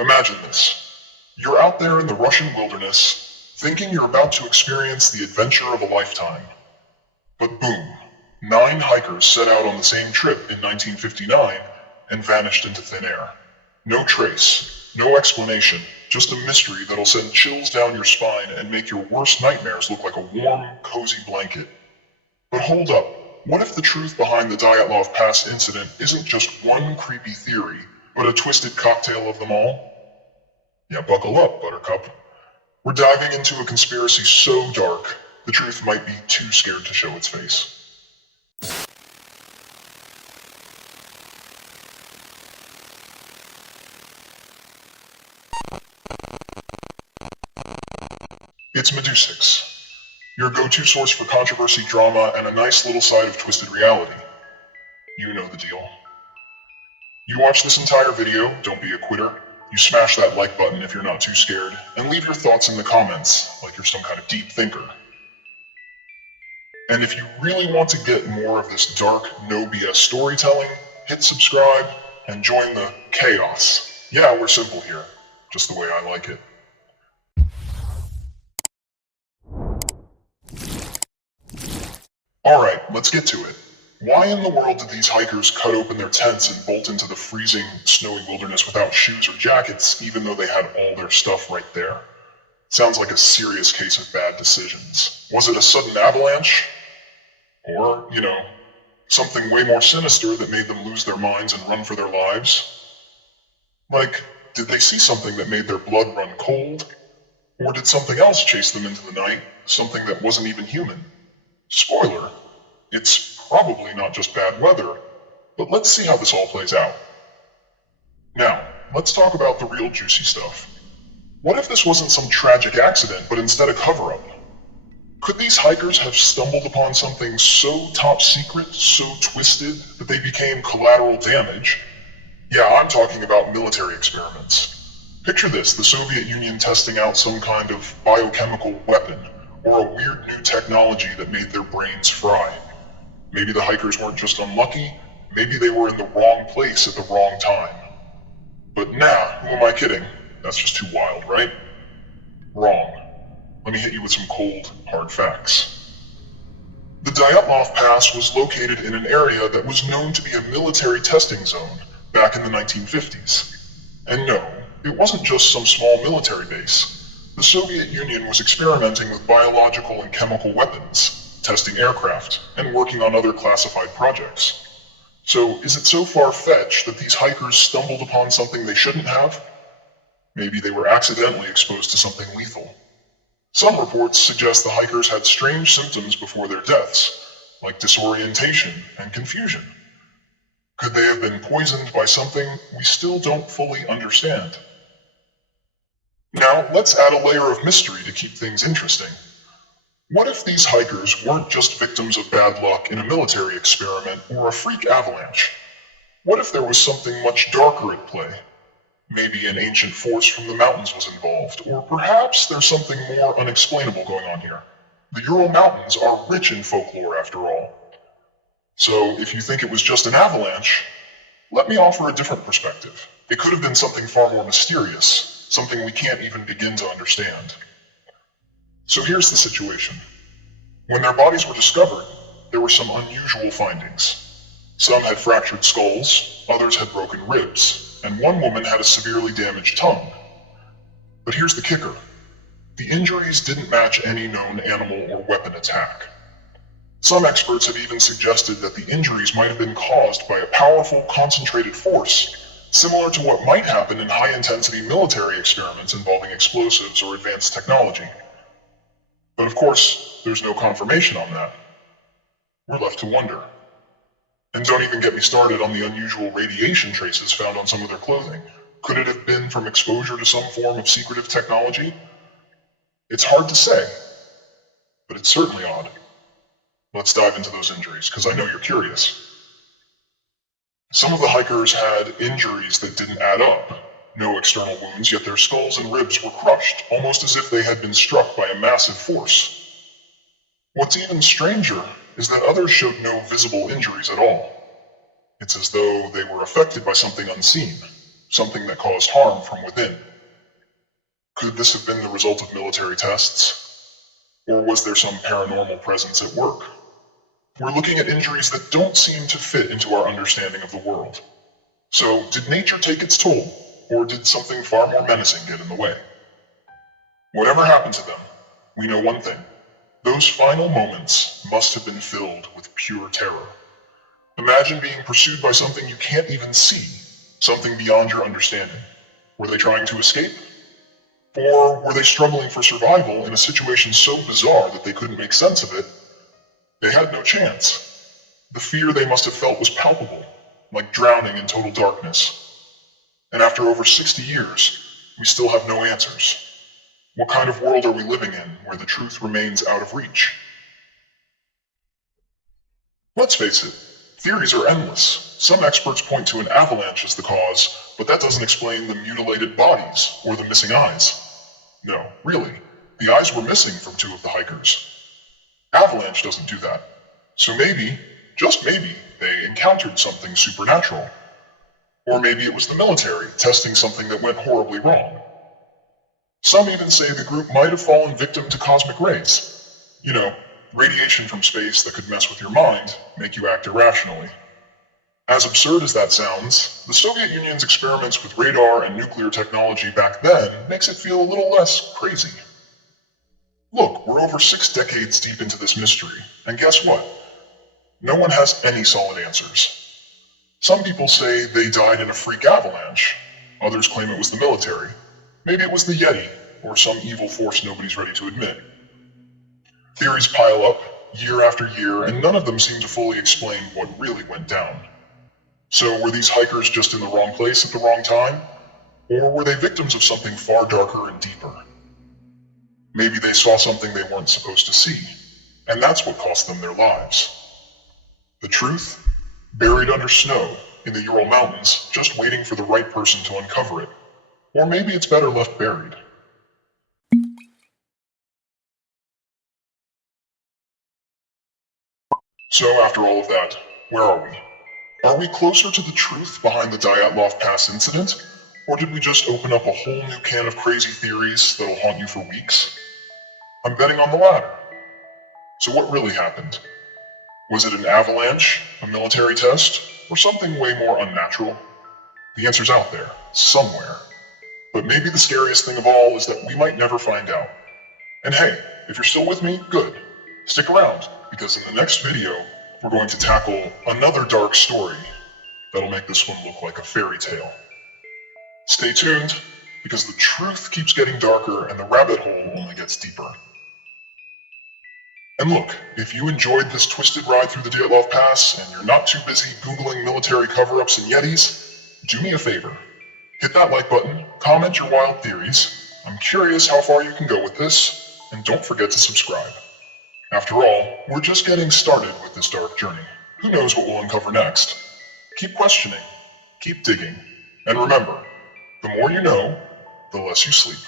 Imagine this. You're out there in the Russian wilderness, thinking you're about to experience the adventure of a lifetime. But boom, 9 hikers set out on the same trip in 1959 and vanished into thin air. No trace, no explanation, just a mystery that'll send chills down your spine and make your worst nightmares look like a warm, cozy blanket. But hold up, what if the truth behind the Dyatlov Pass incident isn't just one creepy theory, but a twisted cocktail of them all? Yeah, buckle up, Buttercup. We're diving into a conspiracy so dark, the truth might be too scared to show its face. It's Medusix, your go-to source for controversy, drama, and a nice little side of twisted reality. You know the deal. You watch this entire video, don't be a quitter. You smash that like button if you're not too scared, and leave your thoughts in the comments, like you're some kind of deep thinker. And if you really want to get more of this dark, no BS storytelling, hit subscribe, and join the chaos. Yeah, we're simple here, just the way I like it. Alright, let's get to it. Why in the world did these hikers cut open their tents and bolt into the freezing, snowy wilderness without shoes or jackets, even though they had all their stuff right there? Sounds like a serious case of bad decisions. Was it a sudden avalanche? Or, something way more sinister that made them lose their minds and run for their lives? Like, did they see something that made their blood run cold? Or did something else chase them into the night, something that wasn't even human? Spoiler, it's probably not just bad weather, but let's see how this all plays out. Now, let's talk about the real juicy stuff. What if this wasn't some tragic accident, but instead a cover-up? Could these hikers have stumbled upon something so top secret, so twisted, that they became collateral damage? Yeah, I'm talking about military experiments. Picture this, the Soviet Union testing out some kind of biochemical weapon, or a weird new technology that made their brains fry. Maybe the hikers weren't just unlucky, maybe they were in the wrong place at the wrong time. But nah, who am I kidding? That's just too wild, right? Wrong. Let me hit you with some cold, hard facts. The Dyatlov Pass was located in an area that was known to be a military testing zone back in the 1950s. And no, it wasn't just some small military base. The Soviet Union was experimenting with biological and chemical weapons, testing aircraft, and working on other classified projects. So, is it so far-fetched that these hikers stumbled upon something they shouldn't have? Maybe they were accidentally exposed to something lethal. Some reports suggest the hikers had strange symptoms before their deaths, like disorientation and confusion. Could they have been poisoned by something we still don't fully understand? Now, let's add a layer of mystery to keep things interesting. What if these hikers weren't just victims of bad luck in a military experiment or a freak avalanche? What if there was something much darker at play? Maybe an ancient force from the mountains was involved, or perhaps there's something more unexplainable going on here. The Ural Mountains are rich in folklore after all. So if you think it was just an avalanche, let me offer a different perspective. It could have been something far more mysterious, something we can't even begin to understand. So here's the situation. When their bodies were discovered, there were some unusual findings. Some had fractured skulls, others had broken ribs, and one woman had a severely damaged tongue. But here's the kicker. The injuries didn't match any known animal or weapon attack. Some experts have even suggested that the injuries might have been caused by a powerful, concentrated force, similar to what might happen in high-intensity military experiments involving explosives or advanced technology. But of course, there's no confirmation on that. We're left to wonder. And don't even get me started on the unusual radiation traces found on some of their clothing. Could it have been from exposure to some form of secretive technology? It's hard to say, but it's certainly odd. Let's dive into those injuries, because I know you're curious. Some of the hikers had injuries that didn't add up. No external wounds, yet their skulls and ribs were crushed, almost as if they had been struck by a massive force. What's even stranger is that others showed no visible injuries at all. It's as though they were affected by something unseen. something that caused harm from within. Could this have been the result of military tests? Or was there some paranormal presence at work? We're looking at injuries that don't seem to fit into our understanding of the world. So, did nature take its toll, or did something far more menacing get in the way? Whatever happened to them, we know one thing. Those final moments must have been filled with pure terror. Imagine being pursued by something you can't even see, something beyond your understanding. Were they trying to escape? Or were they struggling for survival in a situation so bizarre that they couldn't make sense of it? They had no chance. The fear they must have felt was palpable, like drowning in total darkness. And after over 60 years, we still have no answers. What kind of world are we living in where the truth remains out of reach? Let's face it, theories are endless. Some experts point to an avalanche as the cause, but that doesn't explain the mutilated bodies or the missing eyes. No, really, the eyes were missing from 2 of the hikers. Avalanche doesn't do that. So maybe, just maybe, they encountered something supernatural. Or maybe it was the military testing something that went horribly wrong. Some even say the group might have fallen victim to cosmic rays. You know, radiation from space that could mess with your mind, make you act irrationally. As absurd as that sounds, the Soviet Union's experiments with radar and nuclear technology back then makes it feel a little less crazy. Look, we're over 6 decades deep into this mystery, and guess what? No one has any solid answers. Some people say they died in a freak avalanche. Others claim it was the military. Maybe it was the Yeti, or some evil force nobody's ready to admit. Theories pile up, year after year, and none of them seem to fully explain what really went down. So were these hikers just in the wrong place at the wrong time? Or were they victims of something far darker and deeper? Maybe they saw something they weren't supposed to see, and that's what cost them their lives. The truth? Buried under snow, in the Ural Mountains, just waiting for the right person to uncover it. Or maybe it's better left buried. So after all of that, where are we? Are we closer to the truth behind the Dyatlov Pass incident? Or did we just open up a whole new can of crazy theories that'll haunt you for weeks? I'm betting on the latter. So what really happened? Was it an avalanche, a military test, or something way more unnatural? The answer's out there, somewhere. But maybe the scariest thing of all is that we might never find out. And hey, if you're still with me, good. Stick around, because in the next video, we're going to tackle another dark story that'll make this one look like a fairy tale. Stay tuned, because the truth keeps getting darker and the rabbit hole only gets deeper. And look, if you enjoyed this twisted ride through the Dyatlov Pass and you're not too busy Googling military cover-ups and Yetis, do me a favor. Hit that like button, comment your wild theories. I'm curious how far you can go with this, and don't forget to subscribe. After all, we're just getting started with this dark journey. Who knows what we'll uncover next? Keep questioning, keep digging, and remember, the more you know, the less you sleep.